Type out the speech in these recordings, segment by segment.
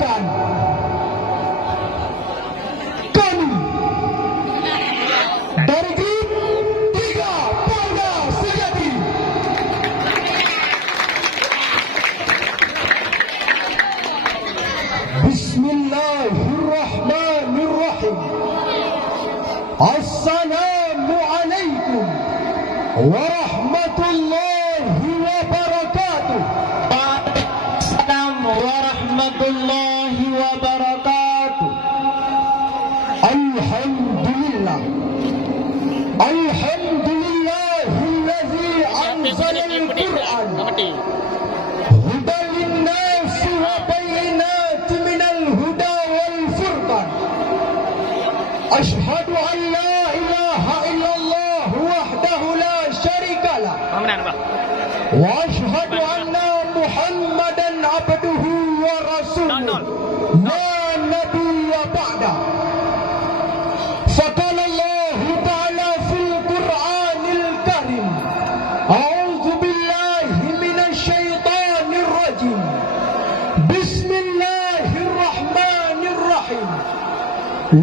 perkenalkan kami dari grup 3 Polda Sejati. Bismillahirrahmanirrahim. Assalamualaikum warahmatullahi wabarakatuh. Assalamualaikum warahmatullahi wabarakatuh. Alhamdulillah. Alhamdulillahillazi anzalal Qur'an hudan linnasi wa bayyinatin minal huda wal furqan. Asyhadu an la ilaha illallah wahdahu la syarikalah. Wa asyhadu anna Muhammadan abduhu wa rasuluh. La nabiyya ba'da. Faqala Allah ta'ala fil Qur'anil Karim. A'udzu billahi minasy syaithanir rajim. Bismillahirrahmanirrahim.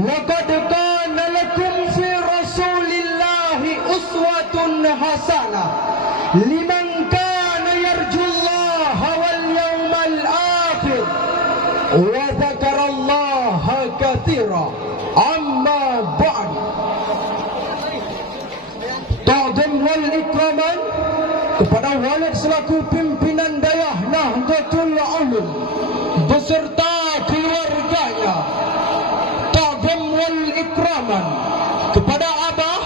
Laqad kana lakum fi Rasulillahi uswatun hasanah liman kana yarjullaha wal yawmal akhir wa dzakarallaha katsira. Amma ba'd. Ta'zim wal ikraman kepada walid selaku pimpinan dayah Nahdlatul Ulum beserta keluarganya. Ta'zim wal ikraman kepada abah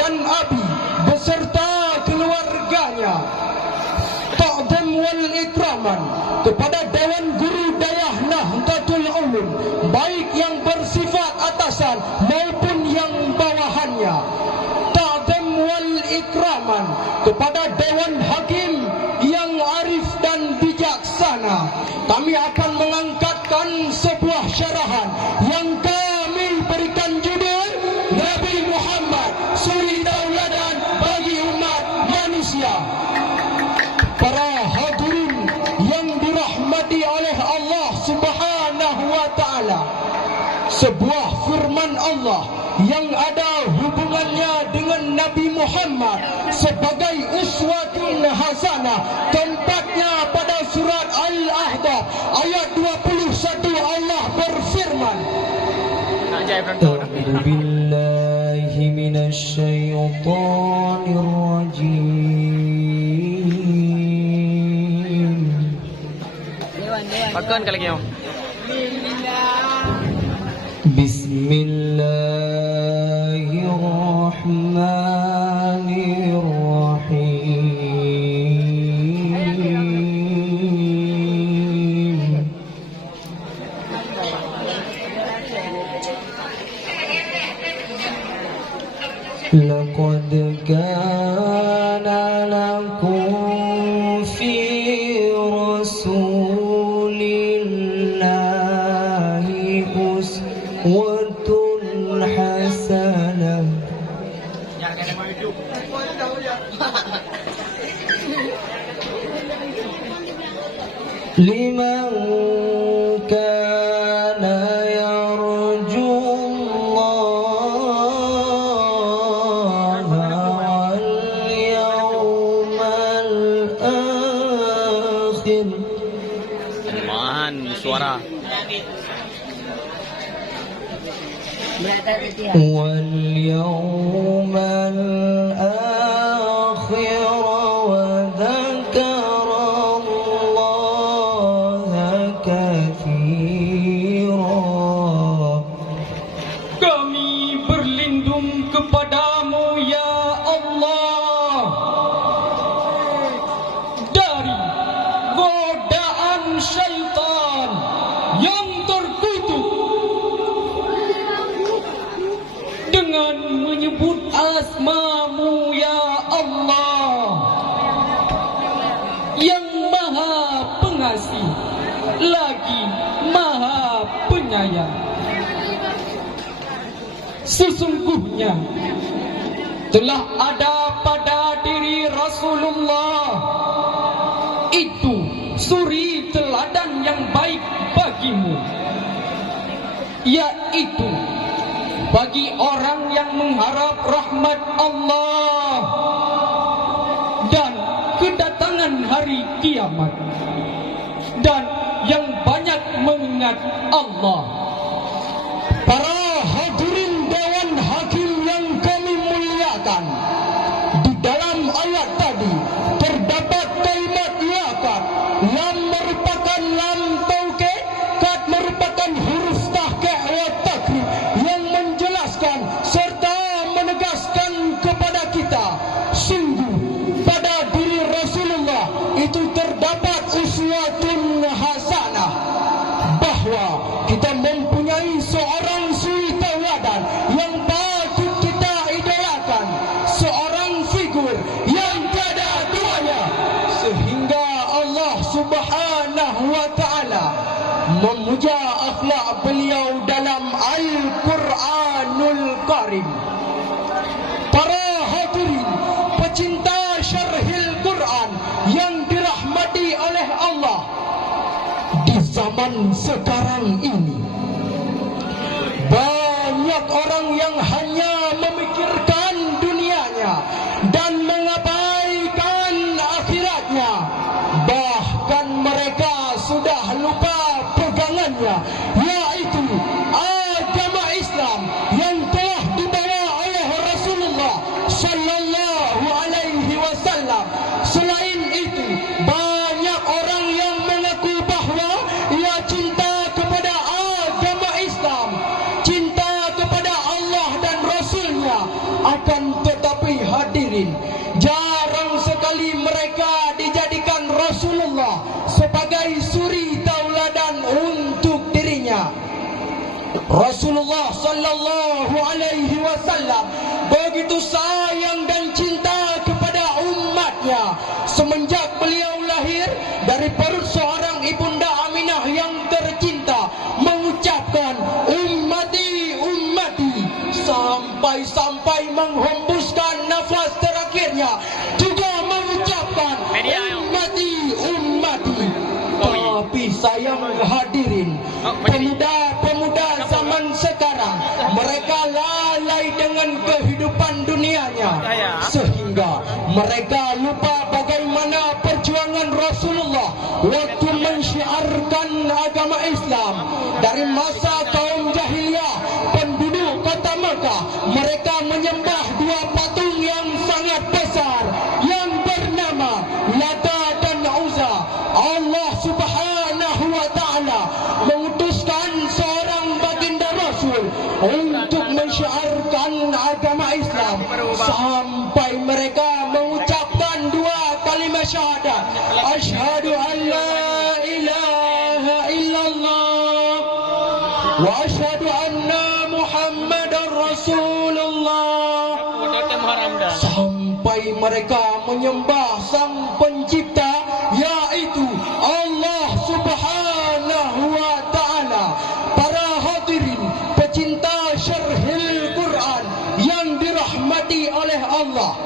dan abi beserta keluarganya. Ta'zim wal ikraman kepada Dewan Guru Dayah Nahdlatul Ulum, baik yang bersifat atasan maupun yang bawahannya. Ta'zim wal ikraman kepada Dewan Hakim yang arif dan bijaksana. Kami akan mengangkatkan sebuah syarahan yang kami berikan judul Nabi Muhammad suri tauladan bagi umat manusia. Para hadirin yang dirahmati oleh Allah Subhanahu wa taala, sebuah firman Allah yang ada hubungannya dengan Nabi Muhammad sebagai uswatun hasanah, tempatnya pada surat Al-Ahzab ayat 21. Allah berfirman, A'udzu billahi minasy syaithanir rajim. Pakan kali kau. Bismillahirrahmanirrahim. Laqad kana lakum fi Rasulillahi uswatun hasanah liman kana yarjullaha wal yawmal akhir. Mahan suara. wal yawmal akhir wa dzakarallaha katsira. Kami berlindung kepadamu ya Allah dari godaan syaitan yang terkutuk dengan menyebut asmamu ya Allah yang maha pengasih lagi maha penyayang. Sesungguhnya telah ada pada diri Rasulullah itu suri teladan yang baik bagimu itu bagi orang yang mengharap rahmat Allah dan kedatangan hari kiamat dan yang banyak mengingat Allah. Para hadirin Dewan Hakim yang kami muliakan, di dalam ayat tadi terdapat kalimat yakat. Lam merupakan lam taukid, kad merupakan huruf tahqiq wa takrib yang menjelaskan serta menegaskan kepada kita, sungguh pada diri Rasulullah itu terdapat uswatun hasanah, bahwa kita mempunyai seorang suri tauladan yang patut kita idolakan, seorang figur yang tiada duanya, sehingga Allah Subhanahu wa taala memuja akhlak beliau dalam Al-Quranul Karim. Para hadirin pecinta syarhil Quran yang dirahmati oleh Allah, di zaman sekarang ini banyak orang yang hanya memikirkan dunianya dan mengabaikan akhiratnya. Bahkan mereka sudah lupa pegangannya, yaitu agama Islam yang telah dibawa oleh Rasulullah sallallahu alaihi wasallam. Selain itu, banyak orang yang mengaku bahwa ia cinta kepada agama Islam, cinta kepada Allah dan Rasulnya. Akan tetapi hadirin, jarang sekali mereka dijadikan Rasulullah sebagai suri tauladan untuk dirinya. Rasulullah sallallahu alaihi wasallam begitu sayang dan cinta kepada umatnya semenjak beliau lahir dari perut seorang ibunda Aminah yang tercinta, mengucapkan ummati ummati, sampai-sampai menghembuskan nafas terakhirnya juga mengucapkan ummati ummati. Tapi sayang hadirin, pemuda-pemuda zaman sekarang mereka lalai dengan kehidupan dunianya, sehingga mereka lupa bagaimana perjuangan Rasulullah waktu mensyiarkan agama Islam. Dari masa kaum jahiliyah penduduk kota Mekah, mereka menyembah dua patung yang sangat besar yang bernama Lata dan Uzza. Allah Subhanahu wa taala mengutuskan seorang baginda Rasul untuk mensyiarkan agama Islam, sampai mereka mengucapkan dua kalimat syahadat, asyhadu an la ilaha illallah wa asyhadu anna Muhammadar Rasulullah, sampai mereka menyembah sang pencipta, yaitu Allah Subhanahu wa taala. Para hadirin pecinta syarhil Quran yang dirahmati oleh Allah,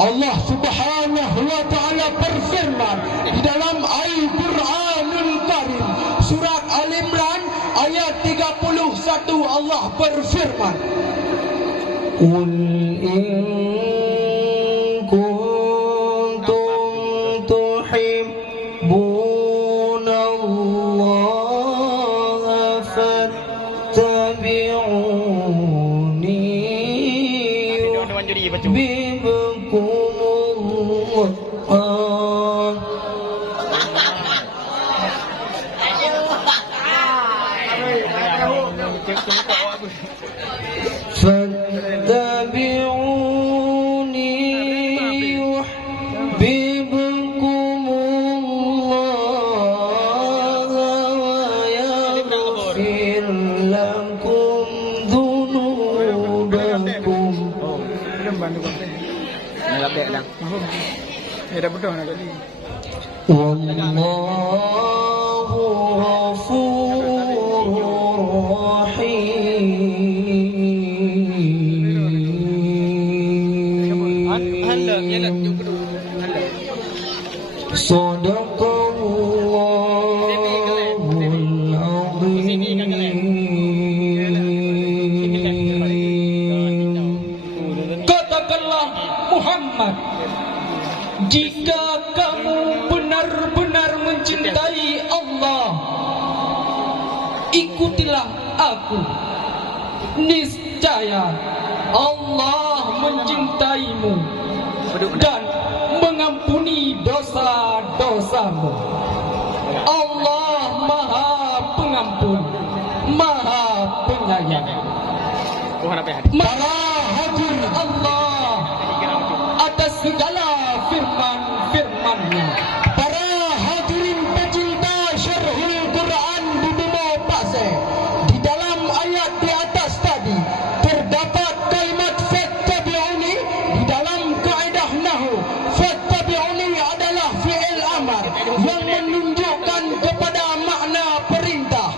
Allah Subhanahu wa taala berfirman di dalam Al-Quranul Karim surat Al-Imran ayat 31. Allah berfirman, Qul in kuntum tuhibbunallaha fattabi'uni yuhibbukumullah. Fattabi'uni yuhibbukumullah wa yaghfir lakum dhunubakum. Wallahu ghafurur rahim. Sadaqallahul azim. jika kamu benar-benar mencintai Allah, ikutilah aku. Niscaya Allah mencintaimu dan mengampuni dosa-dosamu. Allah Maha Pengampun, Maha Penyayang. Para hadirin Allah atas segala firman-firman-Nya. Para hadirin pecinta Syarhul Quran di Bimo Pasir, di dalam ayat di atas tadi terdapat kalimat fattabi'uni. Di dalam kaedah nahwu, fattabi'uni adalah fi'il amar yang menunjukkan kepada makna perintah.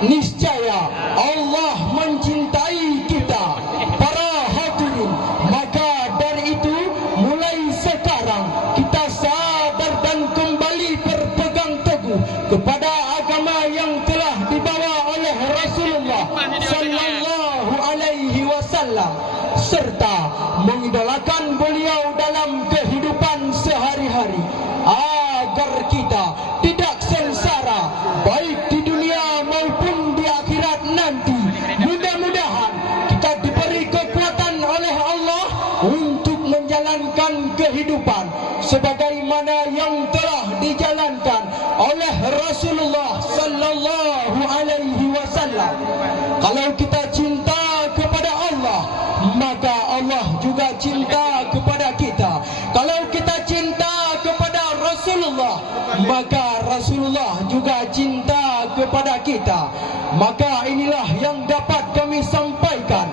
Niscaya Allah mencintai kita, para hadirin. Maka dari itu, mulai sekarang kita sadar dan kembali berpegang teguh kepada agama yang telah dibawa oleh Rasulullah sallallahu alaihi wasallam, serta mengidolakan beliau dalam kehidupan sehari-hari, agar kita tidak sengsara baik di dunia maupun di akhirat nanti. Mudah-mudahan kita diberi kekuatan oleh Allah untuk menjalankan kehidupan sebagaimana yang telah dijalankan oleh Rasulullah sallallahu alaihi wasallam. Kalau kita cinta kepada Allah, maka Allah juga cinta kepada kita. Kalau kita cinta kepada Rasulullah, maka Rasulullah juga cinta kepada kita. Maka inilah yang dapat kami sampaikan.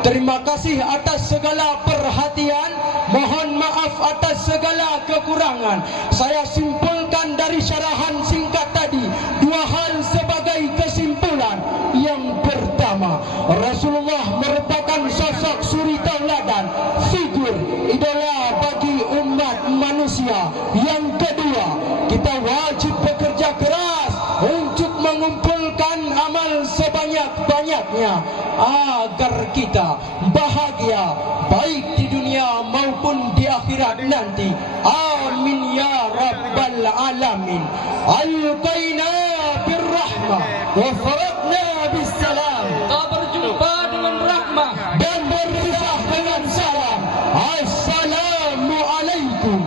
Terima kasih atas segala perhatian. Mohon maaf atas segala kekurangan. Saya simpulkan dari syarahan singkat tadi dua hal sebagai kesimpulan. Yang pertama, Rasulullah merupakan sosok suri tauladan, figur idola bagi umat manusia. Yang kedua, kita wajib bekerja keras untuk mengumpulkan amal sebanyak-banyaknya agar kita bahagia baik di dunia maupun di akhirat nanti. Amin ya rabbal alamin. Alqaina birrahmah wa faradna bisalam. Kita berjumpa dengan rahmah dan berpisah dengan salam. Assalamualaikum